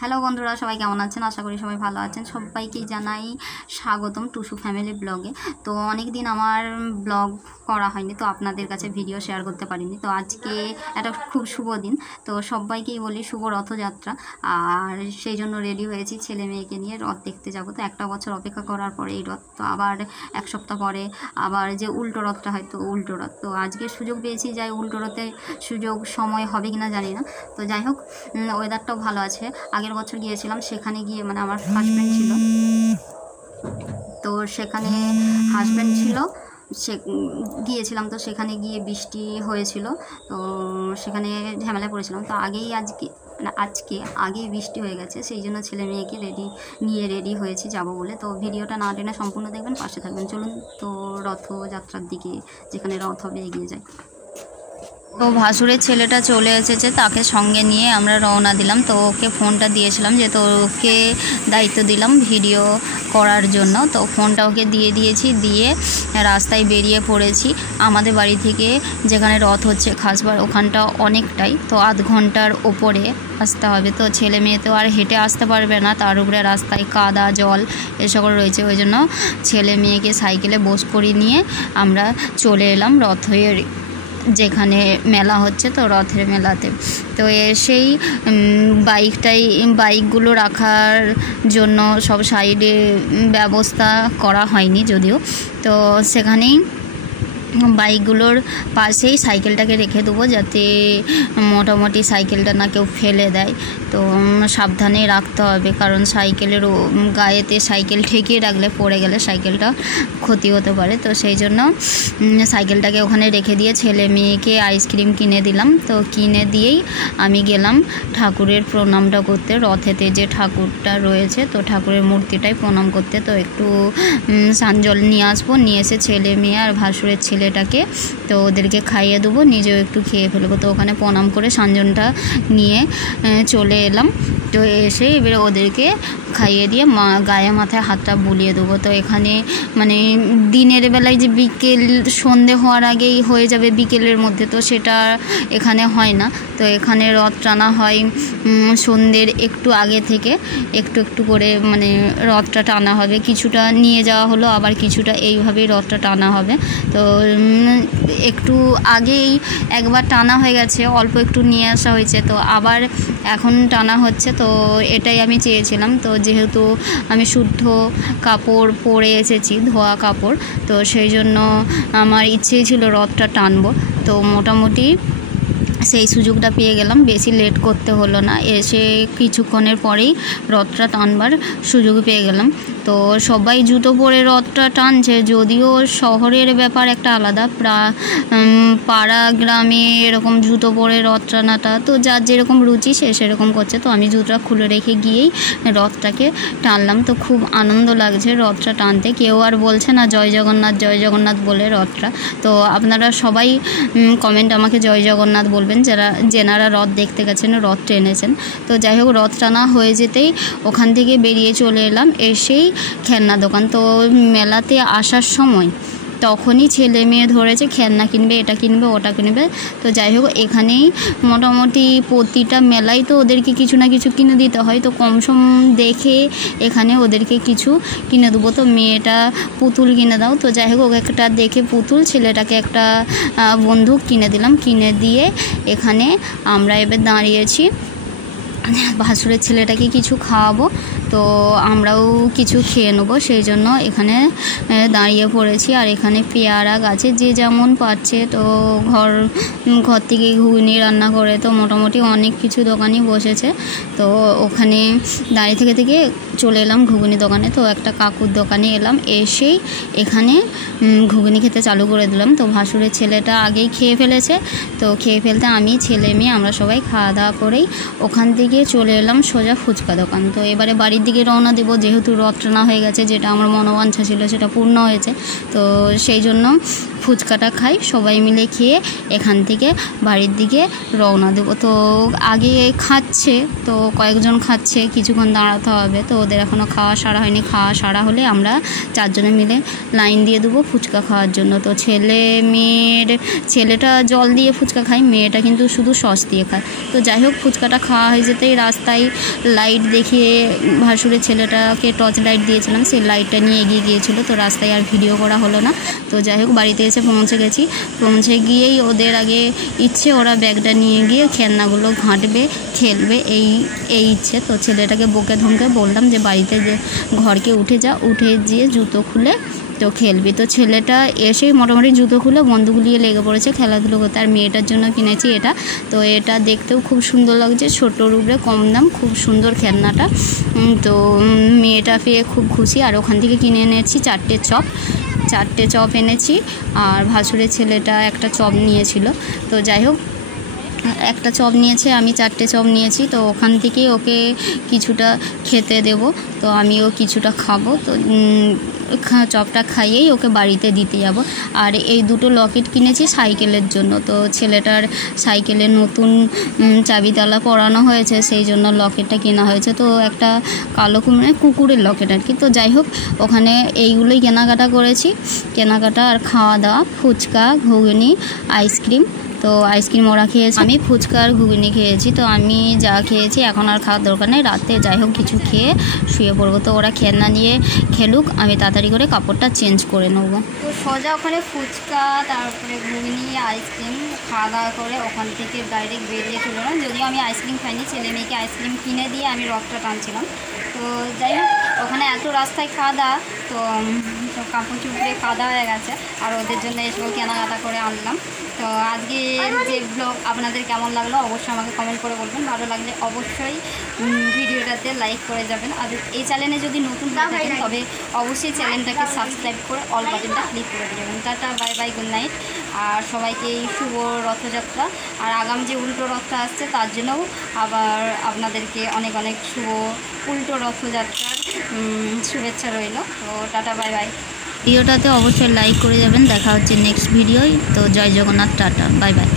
Hello বন্ধুরা, সবাই কেমন আছেন? আশা করি সবাই ভালো আছেন। সবাইকে জানাই স্বাগতম টুসু ফ্যামিলি ব্লগে। তো অনেক দিন আমার ব্লগ করা হয়নি, তো আপনাদের কাছে ভিডিও শেয়ার করতে পারিনি। তো আজকে একটা খুব শুভ দিন, তো সবাইকেই বলি শুভ রথযাত্রা। আর সেই জন্য রেডি হয়েছি, ছেলে মেয়েকে নিয়ে রথ দেখতে যাব। তো একটা বছর অপেক্ষা করার পরে এই রথ, তো আবার এক সপ্তাহ পরে আবার যে উল্টো রথটা হয়, তো উল্টো রথ। তো আজকে সুযোগ পেয়েছি, যাই উল্টো রথে সুযোগ সময় হবে কিনা জানি না। তো যাই হোক, ওয়েদারটাও ভালো আছে। আগের বছর গিয়েছিলাম, সেখানে গিয়ে মানে আমার হাজব্যান্ড ছিল, তো সেখানে হাজব্যান্ড ছিল, সে গিয়েছিলাম, তো সেখানে গিয়ে বৃষ্টি হয়েছিল, তো সেখানে ঝামেলায় পড়েছিলাম। তো আজকে আগেই বৃষ্টি হয়ে গেছে, সেই জন্য ছেলে মেয়েকে রেডি হয়েছি যাব বলে। তো ভিডিওটা না টেনে সম্পূর্ণ দেখবেন, পাশে থাকবেন। চলুন তো রথযাত্রার দিকে, যেখানে রথ হবে, এগিয়ে যাই। তো ভাসুরের ছেলেটা চলে এসেছে, তাকে সঙ্গে নিয়ে আমরা রওনা দিলাম। তো ওকে ফোনটা দিয়েছিলাম, যে তো ওকে দায়িত্ব দিলাম ভিডিও করার জন্য। তো ফোনটা ওকে দিয়েছি, দিয়ে রাস্তায় বেরিয়ে পড়েছি। আমাদের বাড়ি থেকে যেখানে রথ হচ্ছে খাসবার, ওখানটা অনেকটাই, তো আধ ঘন্টার ওপরে আসতে হবে। তো ছেলে মেয়ে তো আর হেঁটে আসতে পারবে না, তার উপরে রাস্তায় কাদা জল এসব রয়েছে। ওই জন্য ছেলে মেয়েকে সাইকেলে বোস করিয়ে নিয়ে আমরা চলে এলাম রথের যেখানে মেলা হচ্ছে, তো রথের মেলাতে। তো এসেই বাইকগুলো রাখার জন্য সব সাইডে ব্যবস্থা করা হয়নি যদিও, তো সেখানেই বাইকগুলোর পাশেই সাইকেলটাকে রেখে দেবো, যাতে মোটামুটি সাইকেলটা না কেউ ফেলে দেয়। তো সাবধানে রাখতে হবে, কারণ সাইকেলের গায়েতে সাইকেল ঠেকিয়ে রাখলে পড়ে গেলে সাইকেলটা ক্ষতি হতে পারে। তো সেই জন্য সাইকেলটাকে ওখানে রেখে দিয়ে ছেলে মেয়েকে আইসক্রিম কিনে দিলাম। তো কিনে দিয়েই আমি গেলাম ঠাকুরের প্রণামটা করতে, রথেতে যে ঠাকুরটা রয়েছে, তো ঠাকুরের মূর্তিটাই প্রণাম করতে। তো একটু সানজল নিয়ে আসবো, নিয়ে এসে ছেলে মেয়ে আর ভাসুরের ছেলেটাকে তো ওদেরকে খাইয়ে দেবো, নিজেও একটু খেয়ে ফেলবো। তো ওখানে প্রণাম করে সানজনটা নিয়ে চলে এলাম। তো এসে এবারে ওদেরকে খাইয়ে দিয়ে গায়ে মাথায় হাতটা বুলিয়ে দেবো। তো এখানে মানে দিনের বেলায় যে বিকেল সন্ধে হওয়ার আগেই হয়ে যাবে বিকেলের মধ্যে, তো সেটা এখানে হয় না। তো এখানে রথ টানা হয় সন্ধ্যের একটু আগে থেকে, একটু একটু করে মানে রথটা টানা হবে। কিছুটা নিয়ে যাওয়া হলো, আবার কিছুটা এইভাবেই রথটা টানা হবে। তো একটু আগেই একবার টানা হয়ে গেছে, অল্প একটু নিয়ে আসা হয়েছে, তো আবার এখন টানা হচ্ছে। তো এটাই আমি চেয়েছিলাম। তো যেহেতু আমি শুদ্ধ কাপড় পরে এসেছি, ধোয়া কাপড়, তো সেই জন্য আমার ইচ্ছেই ছিল রথটা টানবো। তো মোটামুটি সেই সুযোগটা পেয়ে গেলাম, বেশি লেট করতে হলো না। এসে কিছুক্ষণের পরেই রথটা টানবার সুযোগ পেয়ে গেলাম। তো সবাই জুতো পরে রথটা টানছে, যদিও শহরের ব্যাপার একটা আলাদা, পাড়া গ্রামে এরকম জুতো পরে রথ টানাটা তো যার যেরকম রুচি সে সেরকম করছে। তো আমি জুতোটা খুলে রেখে গিয়েই রথটাকে টানলাম। তো খুব আনন্দ লাগছে রথটা টানতে, কেউ আর বলছে না জয় জগন্নাথ জয় জগন্নাথ বলে রথটা। তো আপনারা সবাই কমেন্ট আমাকে জয় জগন্নাথ বলবেন, যেনারা রথ দেখতে গেছেন, রথ টেনেছেন। তো যাই হোক, রথ টানা হয়ে যেতেই ওখান থেকে বেরিয়ে চলে এলাম। এসেই খেলনা দোকান, তো মেলাতে আসার সময় তখনই ছেলে মেয়ে ধরেছে খেলনা কিনবে, এটা কিনবে ওটা কিনবে। তো যাই হোক, এখানেই মোটামুটি প্রতিটা মেলায় তো ওদেরকে কিছু না কিছু কিনে দিতে হয়। তো কম সম দেখে এখানে ওদেরকে কিছু কিনে দেবো। তো মেয়েটা পুতুল কিনে দাও, তো যাই হোক ওকে একটা দেখে পুতুল, ছেলেটাকে একটা বন্দুক কিনে দিলাম। কিনে দিয়ে এখানে আমরা এবার দাঁড়িয়েছি, ভাসুরের ছেলেটাকে কিছু খাওয়াবো, তো আমরাও কিছু খেয়ে নেবো, সেই জন্য এখানে দাঁড়িয়ে পড়েছি। আর এখানে পেয়ারা গাছে যে যেমন পাচ্ছে, তো ঘর থেকে ঘুগনি রান্না করে, তো মোটামুটি অনেক কিছু দোকানই বসেছে। তো ওখানে দাঁড়িয়ে থেকে চলে এলাম ঘুগনি দোকানে। তো একটা কাকুর দোকানে এলাম, এসেই এখানে ঘুগনি খেতে চালু করে দিলাম। তো ভাসুরের ছেলেটা আগেই খেয়ে ফেলেছে, তো খেয়ে ফেলতে আমি ছেলে মেয়ে আমরা সবাই খাওয়া দাওয়া করেই ওখান থেকে চলে এলাম সোজা ফুচকা দোকান। তো এবারে বাড়ির দিকে রওনা দেব, যেহেতু রথ টানা হয়ে গেছে, যেটা আমার মনোবাঞ্ছা ছিল সেটা পূর্ণ হয়েছে। তো সেই জন্য ফুচকাটা খাই, সবাই মিলে খেয়ে এখান থেকে বাড়ির দিকে রওনা দেবো। তো আগে খাচ্ছে, তো কয়েকজন খাচ্ছে, কিছুক্ষণ দাঁড়াতে হবে। তো ওদের এখনও খাওয়া সারা হয়নি, খাওয়া সারা হলে আমরা 4 জনে মিলে লাইন দিয়ে দেবো ফুচকা খাওয়ার জন্য। তো ছেলেটা জল দিয়ে ফুচকা খায়, মেয়েটা কিন্তু শুধু সস দিয়ে খায়। তো যাই হোক, ফুচকাটা খাওয়া হয়ে যেতেই রাস্তায় লাইট দেখিয়ে ভাসুরের ছেলেটাকে টর্চ লাইট দিয়েছিলাম, সেই লাইটটা নিয়ে এগিয়ে গিয়েছিলো। তো রাস্তায় আর ভিডিও করা হলো না। তো যাই হোক, বাড়িতে এসে পৌঁছে গিয়েই ওদের আগে ইচ্ছে ওরা ব্যাগটা নিয়ে গিয়ে খেলনাগুলো ঘাঁটবে, খেলবে, এই ইচ্ছে। তো ছেলেটাকে বকে ধমকে বললাম যে বাড়িতে ঘরকে উঠে গিয়ে জুতো খুলে তো খেলবি। তো ছেলেটা এসেই মোটামুটি জুতো খুলে বন্ধু নিয়ে লেগে পড়েছে খেলাধুলো করতে। আর মেয়েটার জন্য কিনেছি এটা। তো এটা দেখতেও খুব সুন্দর লাগছে, ছোটোর উপরে, কম দাম, খুব সুন্দর খেলনাটা। তো মেয়েটা পেয়ে খুব খুশি। আর ওখান থেকে কিনে এনেছি 4টে চপ এনেছি। আর ভাসুরের ছেলেটা একটা চপ নিয়েছিল। তো যাই হোক, একটা চপ নিয়েছে, আমি 4টে চপ নিয়েছি। তো ওখান থেকেই ওকে কিছুটা খেতে দেব। তো আমিও কিছুটা খাবো। তো চপটা খাইয়েই ওকে বাড়িতে দিতে যাব। আর এই 2টো লকেট কিনেছি সাইকেলের জন্য। তো ছেলেটার সাইকেলে নতুন চাবিতালা পরানো হয়েছে, সেই জন্য লকেটটা কেনা হয়েছে। তো একটা কালো কুকুরের লকেট আর কি। তো যাই হোক, ওখানে এইগুলোই কেনাকাটা আর খাওয়া দাওয়া, ফুচকা, ঘুগনি, আইসক্রিম। তো আইসক্রিম ওরা খেয়েছে, আমি ফুচকা আর ঘুগনি খেয়েছি। তো আমি যা খেয়েছি এখন আর খাওয়ার দরকার নেই, রাতে যাই হোক কিছু খেয়ে শুয়ে পড়বো। তো ওরা খেলনা নিয়ে খেলুক, আমি তাড়াতাড়ি করে কাপড়টা চেঞ্জ করে নেবো। তো সোজা ওখানে ফুচকা, তারপরে ঘুগনি, আইসক্রিম খাওয়া দাওয়া করে ওখান থেকে ডাইরেক্ট বেরিয়ে চলে এলাম। যদিও আমি আইসক্রিম খাইনি, ছেলে মেয়েকে আইসক্রিম কিনে দিয়ে আমি রথটা টানছিলাম। তো যাই হোক, ওখানে এত রাস্তায় খাওয়া দাওয়া, তো কাপড় চুপড়ে খাওয়া দাওয়া হয়ে গেছে। আর ওদের জন্য এসব কেনাকাটা করে আনলাম। তো আজকে যে ব্লগ আপনাদের কেমন লাগলো অবশ্যই আমাকে কমেন্ট করে বলবেন। ভালো লাগলে অবশ্যই ভিডিওটাতে লাইক করে যাবেন। আর এই চ্যানেলে যদি নতুন হয়ে থাকেন তবে অবশ্যই চ্যানেলটাকে সাবস্ক্রাইব করে অল বাটনটা ক্লিক করে দেবেন। Tata, bye bye, good night. আর সবাইকে শুভ রথযাত্রা। আর আগাম যে উল্টো রথটা আসছে তার জন্যও আবার আপনাদেরকে অনেক অনেক শুভ উল্টো রথযাত্রার শুভেচ্ছা রইল। তো টাটা, বাই বাই। ভিডিওটাতে অবশ্যই লাইক করে যাবেন। দেখা হচ্ছে নেক্সট ভিডিওয়। তো জয় জগন্নাথ, টাটা, বাই বাই।